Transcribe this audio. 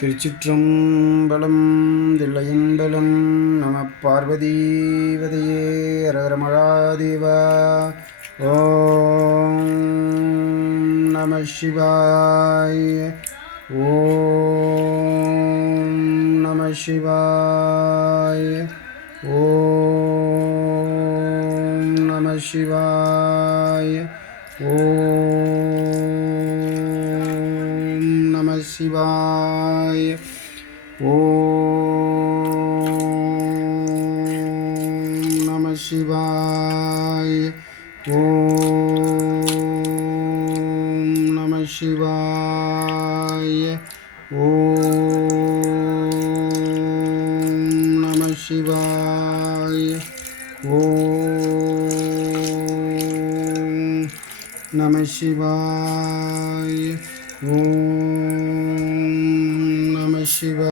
திருச்சிற்றம்பலம் தில்லையம்பலம் நம பார்வதீவதையே அரகர மகாதேவா. ஓம் நம சிவாய. ஓம் நம சிவாய. ஓம் நம சிவாய. ஓம் நம சிவாய. ஓம் நம சிவாய. ஓம் நம சிவாய. ஓம் நம சிவாய. ஓம் நம சிவாய. ஓம் நம சிவாய.